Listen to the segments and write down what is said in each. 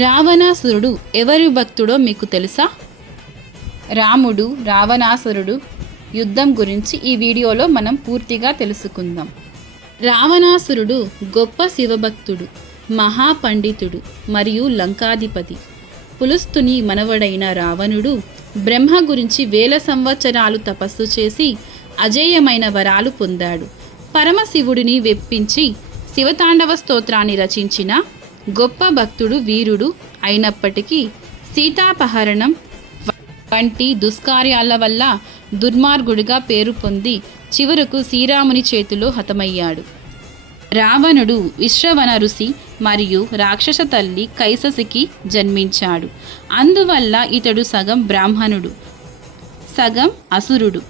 రావణాసురుడు ఎవరి భక్తుడో మీకు తెలుసా? రాముడు రావణాసురుడు యుద్ధం గురించి ఈ వీడియోలో మనం పూర్తిగా తెలుసుకుందాం. రావణాసురుడు గొప్ప శివభక్తుడు, మహాపండితుడు మరియు లంకాధిపతి. పులుస్తుని మనవడైన రావణుడు బ్రహ్మ గురించి వేల సంవత్సరాలు తపస్సు చేసి అజేయమైన వరాలు పొందాడు. పరమశివుడిని వెప్పించి శివతాండవ స్తోత్రాన్ని రచించిన గొప్ప భక్తుడు, వీరుడు. అయినప్పటికీ సీతాపహరణం వంటి దుష్కార్యాల వల్ల దుర్మార్గుడిగా పేరు పొంది చివరకు శ్రీరాముని చేతిలో హతమయ్యాడు. రావణుడు విశ్రవణ ఋషి మరియు రాక్షస తల్లి కైససికి జన్మించాడు. అందువల్ల ఇతడు సగం బ్రాహ్మణుడు, సగం అసురుడు.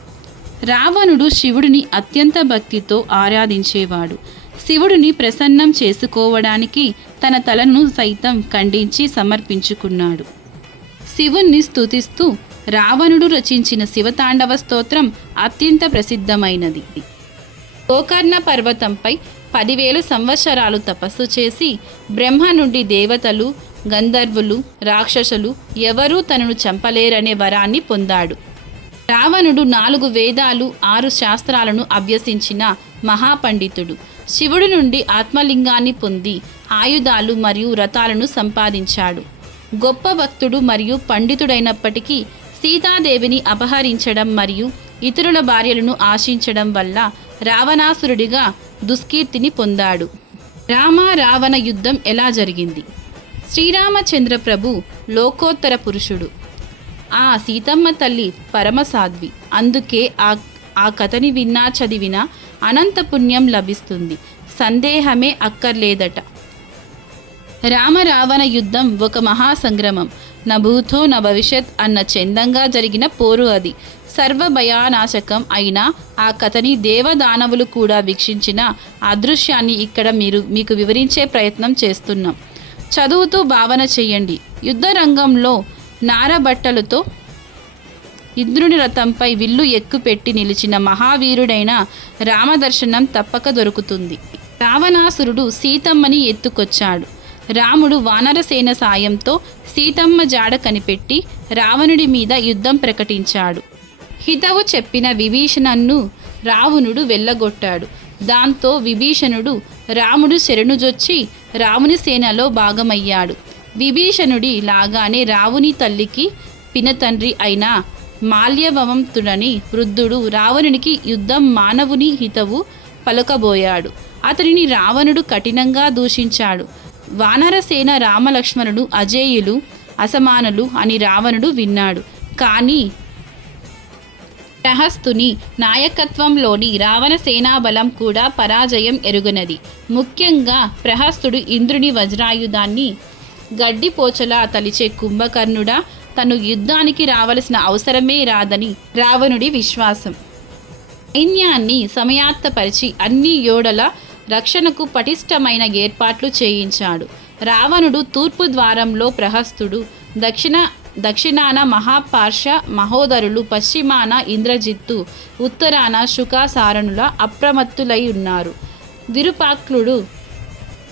రావణుడు శివుడిని అత్యంత భక్తితో ఆరాధించేవాడు. శివుడిని ప్రసన్నం చేసుకోవడానికి తన తలను సైతం ఖండించి సమర్పించుకున్నాడు. శివుణ్ణి స్తుతిస్తూ రావణుడు రచించిన శివతాండవ స్తోత్రం అత్యంత ప్రసిద్ధమైనది. గోకర్ణ పర్వతంపై 10,000 సంవత్సరాలు తపస్సు చేసి బ్రహ్మ నుండి దేవతలు, గంధర్వులు, రాక్షసులు ఎవరూ తనను చంపలేరనే వరాన్ని పొందాడు. రావణుడు 4 వేదాలు, 6 శాస్త్రాలను అభ్యసించిన మహాపండితుడు. శివుడి నుండి ఆత్మలింగాన్ని పొంది ఆయుధాలు మరియు రథాలను సంపాదించాడు. గొప్ప భక్తుడు మరియు పండితుడైనప్పటికీ సీతాదేవిని అపహరించడం మరియు ఇతరుల భార్యలను ఆశించడం వల్ల రావణాసురుడిగా దుష్కీర్తిని పొందాడు. రామ రావణ యుద్ధం ఎలా జరిగింది? శ్రీరామచంద్ర ప్రభు లోకోత్తర పురుషుడు. ఆ సీతమ్మ తల్లి పరమసాధ్వి. అందుకే ఆ కథని విన్నా చదివినా అనంత పుణ్యం లభిస్తుంది, సందేహమే అక్కర్లేదట. రామ రావణ యుద్ధం ఒక మహాసంగ్రమం. న భూతో న భవిష్యత్ అన్న చందంగా జరిగిన పోరు అది. సర్వభయానాశకం అయిన ఆ కథని దేవదానవులు కూడా వీక్షించిన అదృశ్యాన్ని ఇక్కడ మీకు వివరించే ప్రయత్నం చేస్తున్నాం. చదువుతూ భావన చెయ్యండి. యుద్ధ రంగంలో నారబట్టలతో ఇంద్రుని రథంపై విల్లు ఎక్కుపెట్టి నిలిచిన మహావీరుడైన రామదర్శనం తప్పక దొరుకుతుంది. రావణాసురుడు సీతమ్మని ఎత్తుకొచ్చాడు. రాముడు వానరసేన సాయంతో సీతమ్మ జాడ కనిపెట్టి రావణుడి మీద యుద్ధం ప్రకటించాడు. హితవు చెప్పిన విభీషణను రావణుడు వెళ్ళగొట్టాడు. దాంతో విభీషణుడు రాముడు శరణుజొచ్చి రాముని సేనలో భాగమయ్యాడు. విభీషణుడి లాగానే రావుని తల్లికి పినతండ్రి అయిన మాల్యవంతుడని వృద్ధుడు రావణునికి యుద్ధం మానవుని హితవు పలుకబోయాడు. అతనిని రావణుడు కఠినంగా దూషించాడు. వానరసేన రామలక్ష్మణుడు అజేయులు, అసమానులు అని రావణుడు విన్నాడు. కానీ ప్రహస్తుని నాయకత్వంలోని రావణ సేనాబలం కూడా పరాజయం ఎరుగనది. ముఖ్యంగా ప్రహస్తుడు ఇంద్రుని వజ్రాయుధాన్ని గడ్డిపోచలా తలిచే కుంభకర్ణుడా, తను యుద్ధానికి రావలసిన అవసరమే రాదని రావణుడి విశ్వాసం. సైన్యాన్ని సమయాత్తపరిచి అన్ని యోడల రక్షణకు పటిష్టమైన ఏర్పాట్లు చేయించాడు. రావణుడు తూర్పు ద్వారంలో ప్రహస్తుడు, దక్షిణాన మహాపార్ష మహోదరులు, పశ్చిమాన ఇంద్రజిత్తు, ఉత్తరాన శుకాసారణుల అప్రమత్తులై ఉన్నారు. విరూపాక్షుడు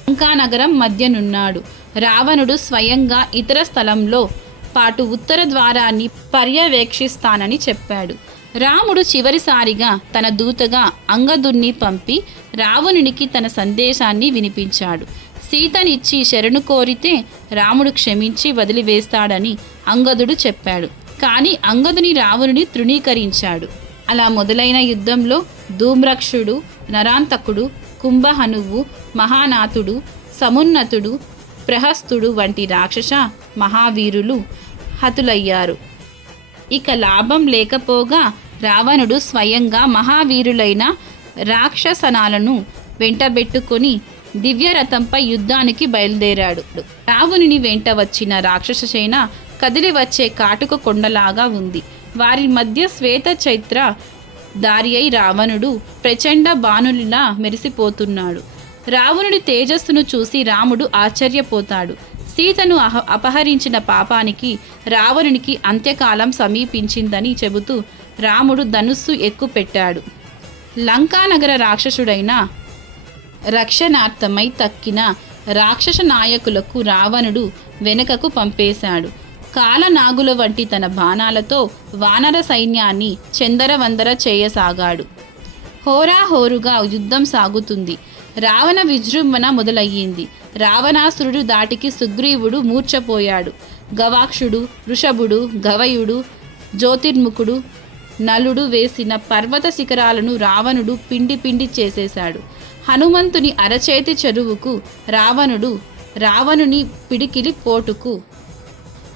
లంకానగరం మధ్యనున్నాడు. రావణుడు స్వయంగా ఇతర స్థలంలో పాటు ఉత్తర ద్వారాన్ని పర్యవేక్షిస్తానని చెప్పాడు. రాముడు చివరిసారిగా తన దూతగా అంగదుణ్ణి పంపి రావణునికి తన సందేశాన్ని వినిపించాడు. సీతనిచ్చి శరణు కోరితే రాముడు క్షమించి వదిలివేస్తాడని అంగదుడు చెప్పాడు. కానీ అంగదుని రావణుని తృణీకరించాడు. అలా మొదలైన యుద్ధంలో ధూమ్రక్షుడు, నరాంతకుడు, కుంభహనువు, మహానాథుడు, సమున్నతుడు, ప్రహస్తుడు వంటి రాక్షస మహావీరులు హతులయ్యారు. ఇక లాభం లేకపోగా రావణుడు స్వయంగా మహావీరులైన రాక్షసనాలను వెంటబెట్టుకొని దివ్యరథంపై యుద్ధానికి బయలుదేరాడు. రావణుని వెంట వచ్చిన రాక్షస సేన కదిలి వచ్చే కాటుక కొండలాగా ఉంది. వారి మధ్య శ్వేత చైత్ర దారి అయి రావణుడు ప్రచండ బాణునిలా మెరిసిపోతున్నాడు. రావణుడి తేజస్సును చూసి రాముడు ఆశ్చర్యపోతాడు. సీతను అపహరించిన పాపానికి రావణునికి అంత్యకాలం సమీపించిందని చెబుతూ రాముడు ధనుస్సు ఎక్కుపెట్టాడు. లంకానగర రాక్షసుడైన రక్షణార్థమై తక్కిన రాక్షస నాయకులకు రావణుడు వెనుకకు పంపేశాడు. కాలనాగుల వంటి తన బాణాలతో వానర సైన్యాన్ని చెందరవందర చేయసాగాడు. హోరాహోరుగా యుద్ధం సాగుతుంది. రావణ విజృంభణ మొదలయ్యింది. రావణాసురుడు దాటికి సుగ్రీవుడు మూర్ఛపోయాడు. గవాక్షుడు, వృషభుడు, గవయుడు, జ్యోతిర్ముఖుడు, నలుడు వేసిన పర్వత శిఖరాలను రావణుడు పిండి పిండి చేసేశాడు. హనుమంతుని అరచేతి చెరువుకు రావణుని పిడికిలి పోటుకు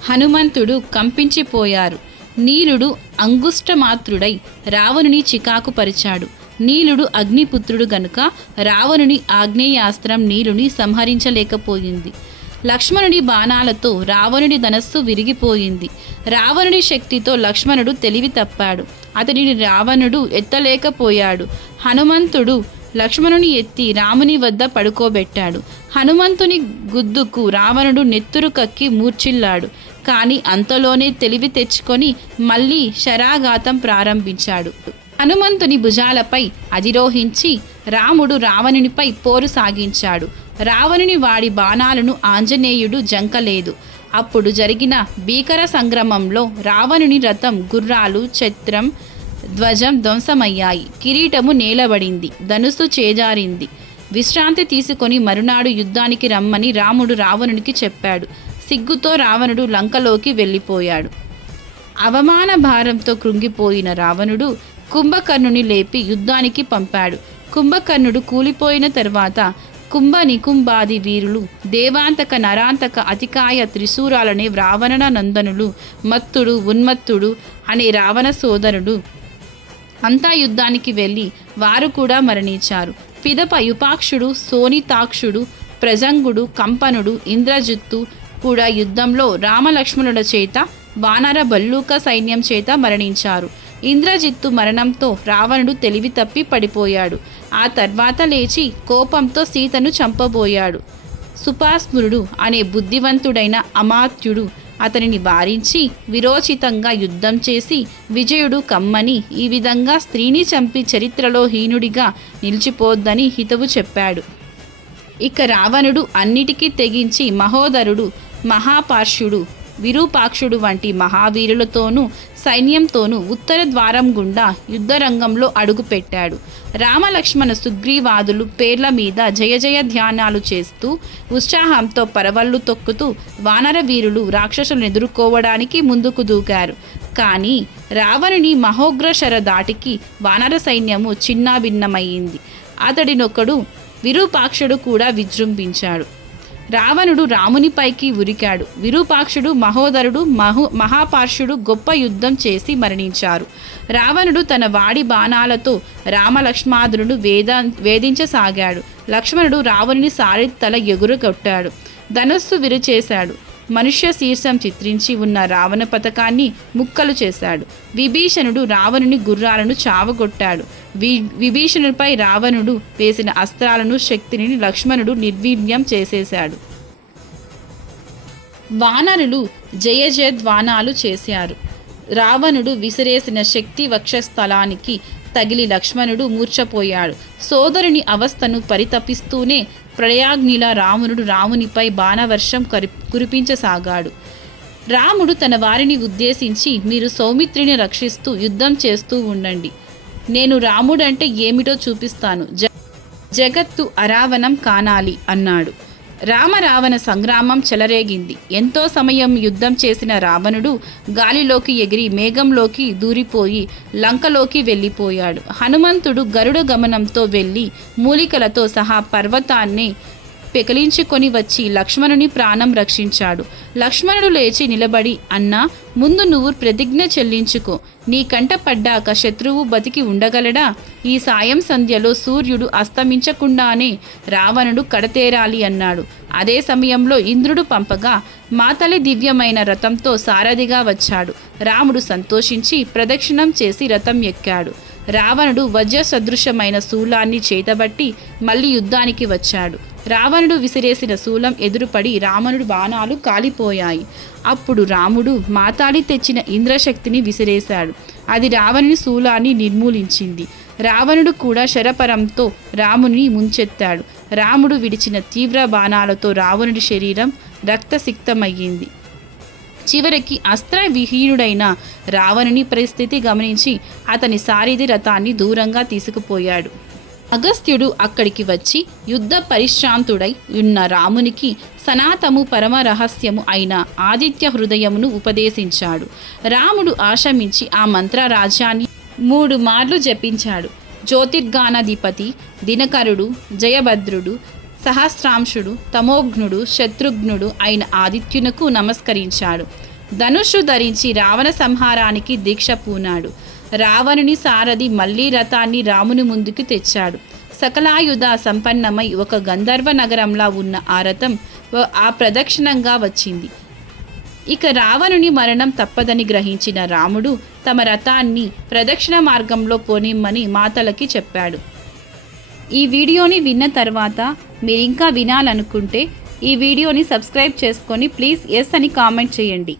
హనుమంతుడు కంపించిపోయారు. నీలుడు అంగుష్టమాత్రుడై రావణుని చికాకు పరిచాడు. నీలుడు అగ్నిపుత్రుడు గనుక రావణుని ఆగ్నేయాస్త్రం నీలుని సంహరించలేకపోయింది. లక్ష్మణుడి బాణాలతో రావణుడి ధనస్సు విరిగిపోయింది. రావణుడి శక్తితో లక్ష్మణుడు తెలివి తప్పాడు. అతడిని రావణుడు ఎత్తలేకపోయాడు. హనుమంతుడు లక్ష్మణుని ఎత్తి రాముని వద్ద పడుకోబెట్టాడు. హనుమంతుని గుద్దుకు రావణుడు నెత్తురు కక్కి మూర్ఛిల్లాడు. కానీ అంతలోనే తెలివి తెచ్చుకొని మళ్ళీ శరాఘాతం ప్రారంభించాడు. హనుమంతుని భుజాలపై అధిరోహించి రాముడు రావణునిపై పోరు సాగించాడు. రావణుని వాడి బాణాలను ఆంజనేయుడు జంకలేదు. అప్పుడు జరిగిన భీకర సంగ్రామంలో రావణుని రథం, గుర్రాలు, ఛత్రం, ధ్వజం ధ్వంసమయ్యాయి. కిరీటము నేలబడింది. ధనుస్సు చేజారింది. విశ్రాంతి తీసుకొని మరునాడు యుద్ధానికి రమ్మని రాముడు రావణునికి చెప్పాడు. సిగ్గుతో రావణుడు లంకలోకి వెళ్ళిపోయాడు. అవమాన భారంతో కృంగిపోయిన రావణుడు కుంభకర్ణుని లేపి యుద్ధానికి పంపాడు. కుంభకర్ణుడు కూలిపోయిన తర్వాత కుంభ నికుంభాది వీరులు, దేవాంతక, నరాంతక, అతికాయ, త్రిశూరాలనే రావణ నందనులు, మత్తుడు, ఉన్మత్తుడు అనే రావణ సోదరుడు అంతా యుద్ధానికి వెళ్ళి వారు కూడా మరణించారు. పిదప యుపాక్షుడు, సోనితాక్షుడు, ప్రజంగుడు, కంపనుడు, ఇంద్రజిత్తు కూడా యుద్ధంలో రామలక్ష్మణుల చేత వానర భల్లూక సైన్యం చేత మరణించారు. ఇంద్రజిత్తు మరణంతో రావణుడు తెలివి తప్పి పడిపోయాడు. ఆ తర్వాత లేచి కోపంతో సీతను చంపబోయాడు. సుపాస్మురుడు అనే బుద్ధివంతుడైన అమాత్యుడు అతనిని వారించి విరోచితంగా యుద్ధం చేసి విజయుడు కమ్మని, ఈ విధంగా స్త్రీని చంపి చరిత్రలో హీనుడిగా నిలిచిపోద్దని హితవు చెప్పాడు. ఇక రావణుడు అన్నిటికీ తెగించి మహోదరుడు, మహాపార్ష్యుడు, విరూపాక్షుడు వంటి మహావీరులతోనూ సైన్యంతోనూ ఉత్తర ద్వారం గుండా యుద్ధరంగంలో అడుగుపెట్టాడు. రామలక్ష్మణ సుగ్రీవాదులు పేర్ల మీద జయ జయ ధ్యానాలు చేస్తూ ఉత్సాహంతో పరవళ్ళు తొక్కుతూ వానర వీరులు రాక్షసులను ఎదుర్కోవడానికి ముందుకు దూకారు. కానీ రావణుని మహోగ్రశర దాటికి వానర సైన్యము చిన్నాభిన్నమయ్యింది. అతడినొకడు విరూపాక్షుడు కూడా విజృంభించాడు. రావణుడు రామునిపైకి ఉరికాడు. విరూపాక్షుడు, మహోదరుడు, మహాపార్షుడు గొప్ప యుద్ధం చేసి మరణించారు. రావణుడు తన వాడి బాణాలతో రామలక్ష్మాదులను వేధించసాగాడు. లక్ష్మణుడు రావణుని సారెత్తల ఎగురగొట్టాడు. ధనస్సు విరిచేశాడు. మనుష్య శీర్షం చిత్రించి ఉన్న రావణ పథకాన్ని ముక్కలు చేశాడు. విభీషణుడు రావణుని గుర్రాలను చావగొట్టాడు. విభీషణుడిపై రావణుడు వేసిన అస్త్రాలను, శక్తిని లక్ష్మణుడు నిర్వీర్యం చేసేశాడు. వానరులు జయ జయధ్వానాలు చేశారు. రావణుడు విసిరేసిన శక్తి వక్షస్థలానికి తగిలి లక్ష్మణుడు మూర్ఛపోయాడు. సోదరుని అవస్థను పరితపిస్తూనే ప్రళయాగ్నిలా రామునిపై బాణవర్షం కురిపించసాగాడు. రాముడు తన వారిని ఉద్దేశించి, మీరు సౌమిత్రిని రక్షిస్తూ యుద్ధం చేస్తూ ఉండండి. నేను రాముడంటే ఏమిటో చూపిస్తాను. జగత్తు అరావణం కానాలి అన్నాడు. రామరావణ సంగ్రామం చెలరేగింది. ఎంతో సమయం యుద్ధం చేసిన రావణుడు గాలిలోకి ఎగిరి మేఘంలోకి దూరిపోయి లంకలోకి వెళ్ళిపోయాడు. హనుమంతుడు గరుడ గమనంతో వెళ్ళి మూలికలతో సహా పర్వతాన్ని పెకిలించుకొని వచ్చి లక్ష్మణుని ప్రాణం రక్షించాడు. లక్ష్మణుడు లేచి నిలబడి, అన్నా, ముందు నువ్వు ప్రతిజ్ఞ చెల్లించుకో. నీ కంట పడ్డాక శత్రువు బతికి ఉండగలడా? ఈ సాయం సంధ్యలో సూర్యుడు అస్తమించకుండానే రావణుడు కడతేరాలి అన్నాడు. అదే సమయంలో ఇంద్రుడు పంపగా మాతలి దివ్యమైన రథంతో సారథిగా వచ్చాడు. రాముడు సంతోషించి ప్రదక్షిణం చేసి రథం ఎక్కాడు. రావణుడు వజ్ర సదృశమైన శూలాన్ని చేతబట్టి మళ్ళీ యుద్ధానికి వచ్చాడు. రావణుడు విసిరేసిన శూలం ఎదురుపడి రావణుడి బాణాలు కాలిపోయాయి. అప్పుడు రాముడు మాతాడి తెచ్చిన ఇంద్రశక్తిని విసిరేశాడు. అది రావణుని శూలాన్ని నిర్మూలించింది. రావణుడు కూడా శరపరంతో రాముని ముంచెత్తాడు. రాముడు విడిచిన తీవ్ర బాణాలతో రావణుడి శరీరం రక్తసిక్తమయ్యింది. చివరికి అస్త్రవిహీనుడైన రావణుని పరిస్థితి గమనించి అతని సారథి రథాన్ని దూరంగా తీసుకుపోయాడు. అగస్త్యుడు అక్కడికి వచ్చి యుద్ధ పరిశ్రాంతుడై ఉన్న రామునికి సనాతము పరమ రహస్యము అయిన ఆదిత్య హృదయమును ఉపదేశించాడు. రాముడు ఆశమించి ఆ మంత్రరాజ్యాన్ని 3 మార్లు జపించాడు. జ్యోతిర్గానాధిపతి దినకరుడు, జయభద్రుడు, సహస్రాంశుడు, తమోఘ్నుడు, శత్రుఘ్నుడు అయిన ఆదిత్యునకు నమస్కరించాడు. ధనుషు ధరించి రావణ సంహారానికి దీక్ష పూనాడు. రావణుని సారథి మళ్లీ రథాన్ని రాముని ముందుకు తెచ్చాడు. సకలాయుధ సంపన్నమై ఒక గంధర్వ నగరంలా ఉన్న ఆ రథం ఆ ప్రదక్షిణంగా వచ్చింది. ఇక రావణుని మరణం తప్పదని గ్రహించిన రాముడు తమ రథాన్ని ప్రదక్షిణ మార్గంలో పోనిమ్మని మాతలకి చెప్పాడు. ఈ వీడియోని విన్న తర్వాత మీరింకా వినాలనుకుంటే ఈ వీడియోని సబ్స్క్రైబ్ చేసుకొని ప్లీజ్ ఎస్ అని కామెంట్ చేయండి.